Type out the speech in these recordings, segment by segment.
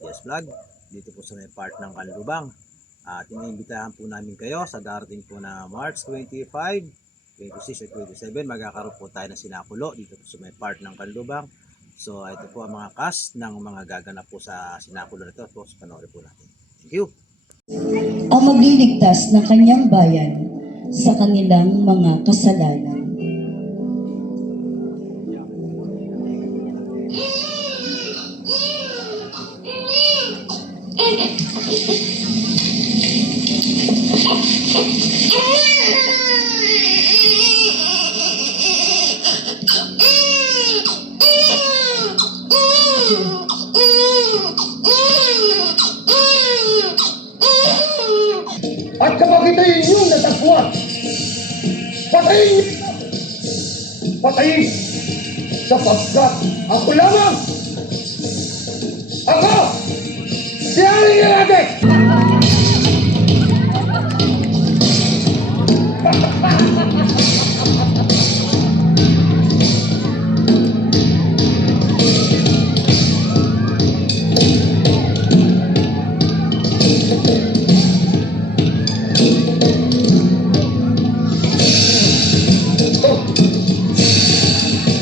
Jess Vlog dito po sa may part ng Kanlubang. At iniimbitahan po namin kayo sa darating po na March 25, 26 at 27. Magkakaroon po tayo ng sinakulo dito po sa may part ng Kanlubang. So ito po ang mga cast ng mga gaganap po sa sinakulo na ito. So panoorin po natin. Thank you. Ang magliligtas ng kanyang bayan sa kanilang mga kasalanan. At kapag ito'y inyong natagpuan, patayin niyo ito! Patayin! Sapagkat ako lamang! Ako! Si Haring Herodes!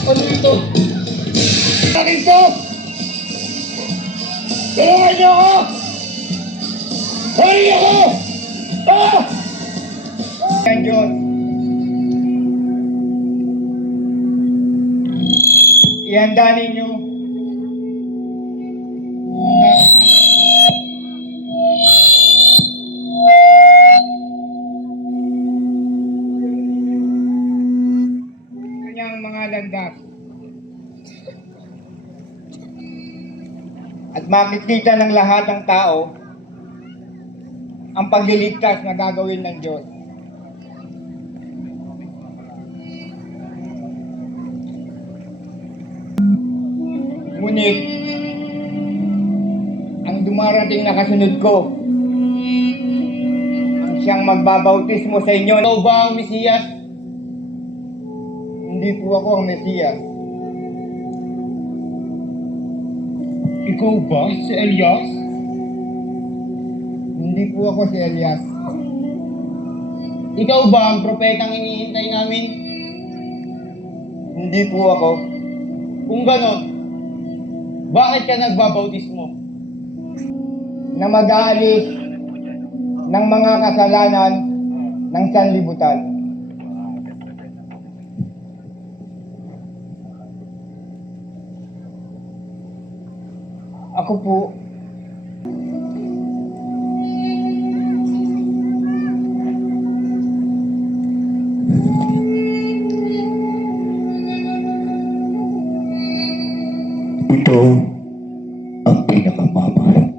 Ano ito? Akin to! Tulungan niyo ako! Huli ako! Ah! Yan Diyos. Ihanda ninyo. Kanyang mga landas. At makikita ng lahat ng tao ang pagliligtas na gagawin ng Diyos. Ngunit, ang dumarating na kasunod ko, ang siyang magbabautismo sa inyo. Ikaw ba ang Mesiyas? Hindi po ako ang Mesiyas. Ikaw ba si Elias? Hindi po ako si Elias. Ikaw ba ang propetang hinihintay namin? Hindi po ako. Kung ganon, bakit ka nagbabautismo? Na mag-aalis ng mga kasalanan ng sanlibutan. Ako po, ito ang pinakamamahal.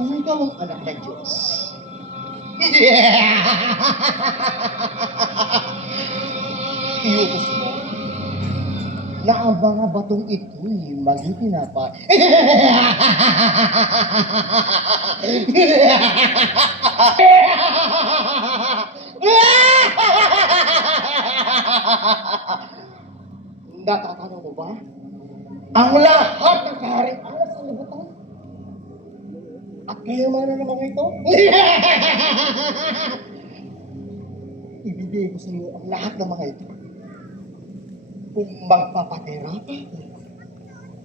kung ikaw ang anak ng Diyos, iutos mo na ang mga batong ito'y maging tinapay. Natatanaw mo ba? Ang lahat ng kaharian sa libutan at kayamanan ng mga ito? Ibigay ko sa iyo ang lahat ng mga ito kung magpapatera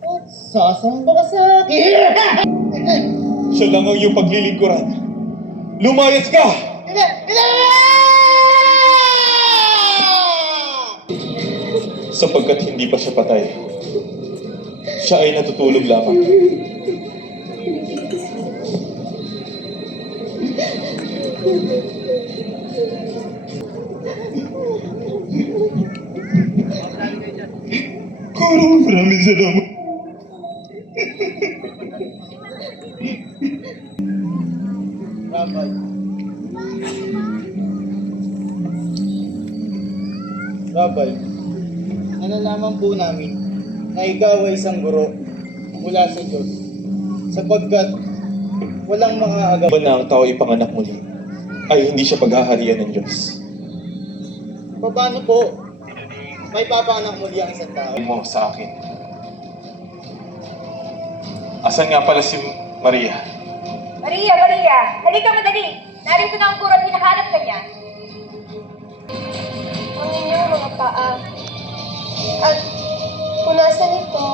at sasamba ka sa akin. Siya lang ang iyong paglilingkuran. Lumayas ka! Sapagkat hindi pa siya patay, siya ay natutulog lamang. Maraming salamat. Rabay. Rabay, nalalaman po namin na ikaw ay isang guro mula sa Diyos sapagkat walang mga Ba na ang tao ipanganak muli ay hindi siya paghaharian ng Diyos. Paano po? May papanak muli ang isang tao? Mo sa akin. Asan nga pala si Maria? Maria, Maria! Halika madali! Narito na ang guro at hinahanap ka niya. Ang inyong mga paa. At punasan ito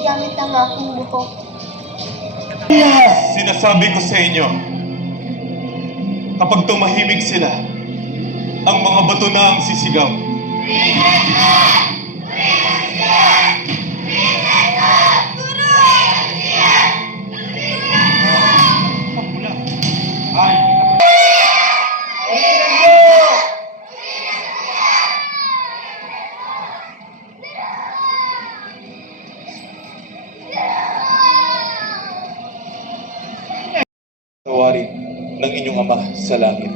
gamit ang aking buhok. Sinasabi ko sa inyo, kapag tumahimik sila, ang mga bato na ang sisigaw. Tawarin ng inyong Ama sa langit.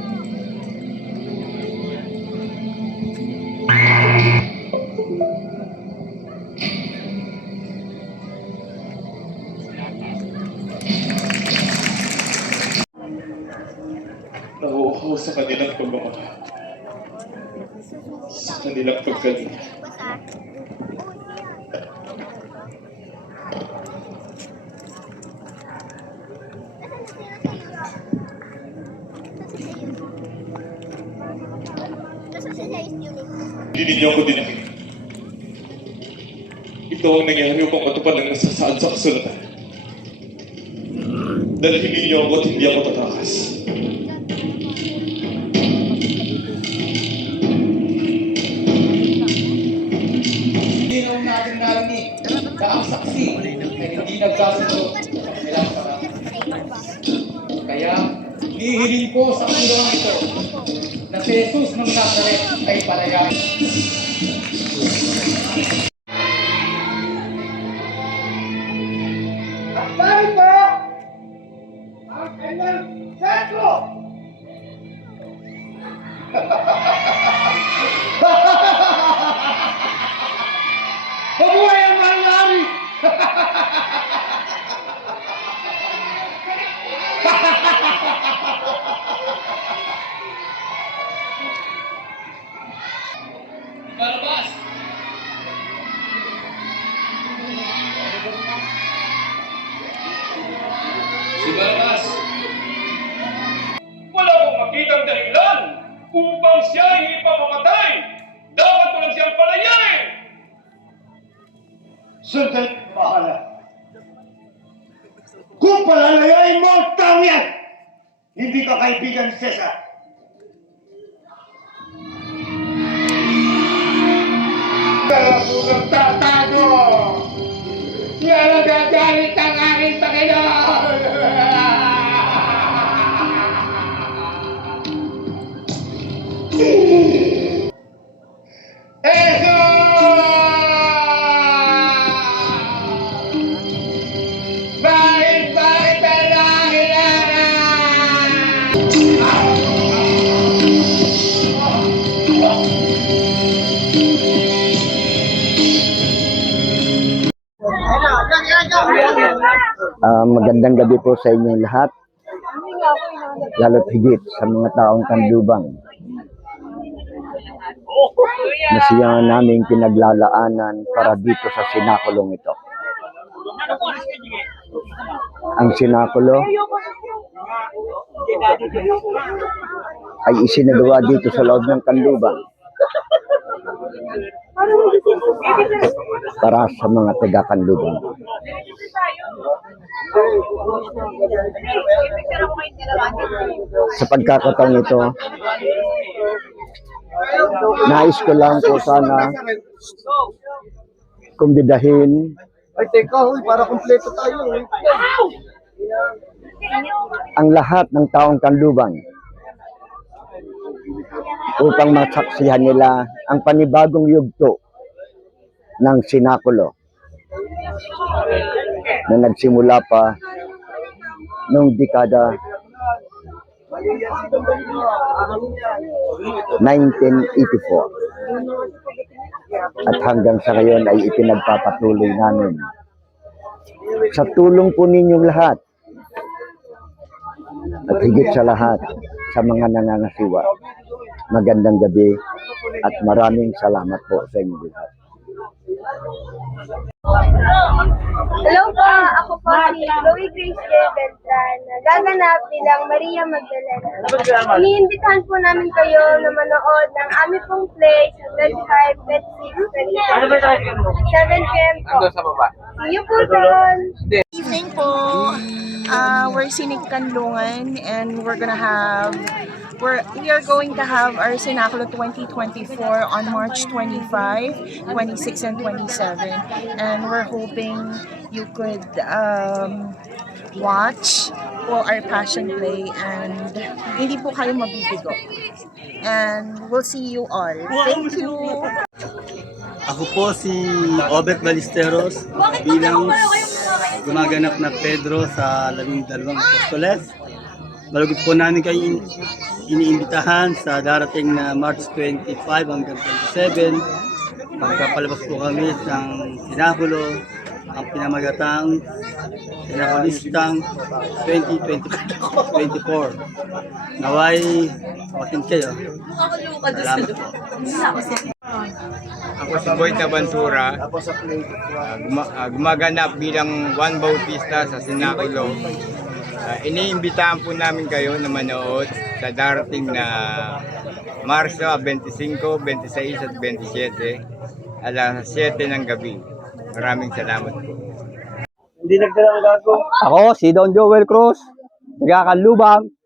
Nauuhaw sa kanilang pagmamahal, sa kanilang pagkalinga. Hindi ninyo ako dinakit. Ito ang nangyari upang matupad ng nasasaad sa kasulatan. Dahil hindi ninyo ako at hindi ako tatakas. Hindi natin narinig na ang saksi ay hindi nagkasunod sa kanilang pangalan. Kaya, hihiling ko sa kulungan ito na si Jesus ng Nazaret ay palayain. Narito ang kanyang sentro! Mabuhay ang mangyari! Barabas! Si Barabas! Wala akong makitang dahilan upang siya ay ipamamatay. Dapat ko lang siyang palayain. Sandali, bahala. Kung palalayain mo ang taong yan, hindi ka kaibigan ni Cesar. Ako nagtatago! Yan ang gagalit ang aking Panginoon! Bakit ang nakilala? Magandang gabi po sa inyong lahat, lalo't higit sa mga taong Kanlubang na siya naming pinaglalaanan para dito sa sinakulong ito. Ang sinakulo ay isinagawa dito sa loob ng Kanlubang para sa mga taga-Kanlubang. Sa pagkakataon ito, nais ko lang po sana kumbidahin Ay, teka, para kumpleto tayo. ang lahat ng taong Kanlubang upang masaksihan nila ang panibagong yugto ng sinakulo na nagsimula pa noong dekada 1984 at hanggang sa ngayon ay ipinagpapatuloy namin sa tulong po ninyong lahat at higit sa lahat sa mga nangangasiwa. Magandang gabi at maraming salamat po sa inyo lahat. Hello po, ako po si Chloe Grace J. Beltran, gaganap bilang Maria Magdalena. Iniimbitahan po namin kayo na manood ng aming pong play sa 25, 26, 27, 7 p.m. po. See you po doon! Evening po. We're Sinig Kanlungan and we are going to have our Cenaculo 2024 on March 25, 26, and 27. And we're hoping you could watch po our passion play and hindi po kayo mabibigo. And we'll see you all. Thank you! Ako po si Obet Balisteros bilang gumaganap na Pedro sa 12 Apostoles. Malugod po namin kayo iniimbitahan sa darating na March 25 hanggang 27. Magpapalabas po kami ng Cenaculo, ang pinamagatang Cenaculistang 2024. Naway, matin kayo. Salamat po. Ako si Boy Tabantura, gumaganap bilang Juan Bautista sa Cenaculo. Iniimbitahan po namin kayo na manood sa darating na Marso 25, 26 at 27 alas 7 ng gabi. Maraming salamat po. Ako si Don Joel Cruz, nagkakanlubang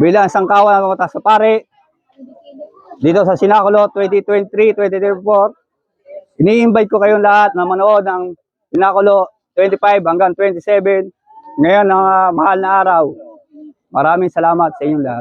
bilang sangkawan ng mga sa pare dito sa Cenaculo 2023-2024. Ini-invite ko kayong lahat na manood ng Cenaculo 25 hanggang 27 ngayon ng mahal na araw. Maraming salamat sa inyong lahat.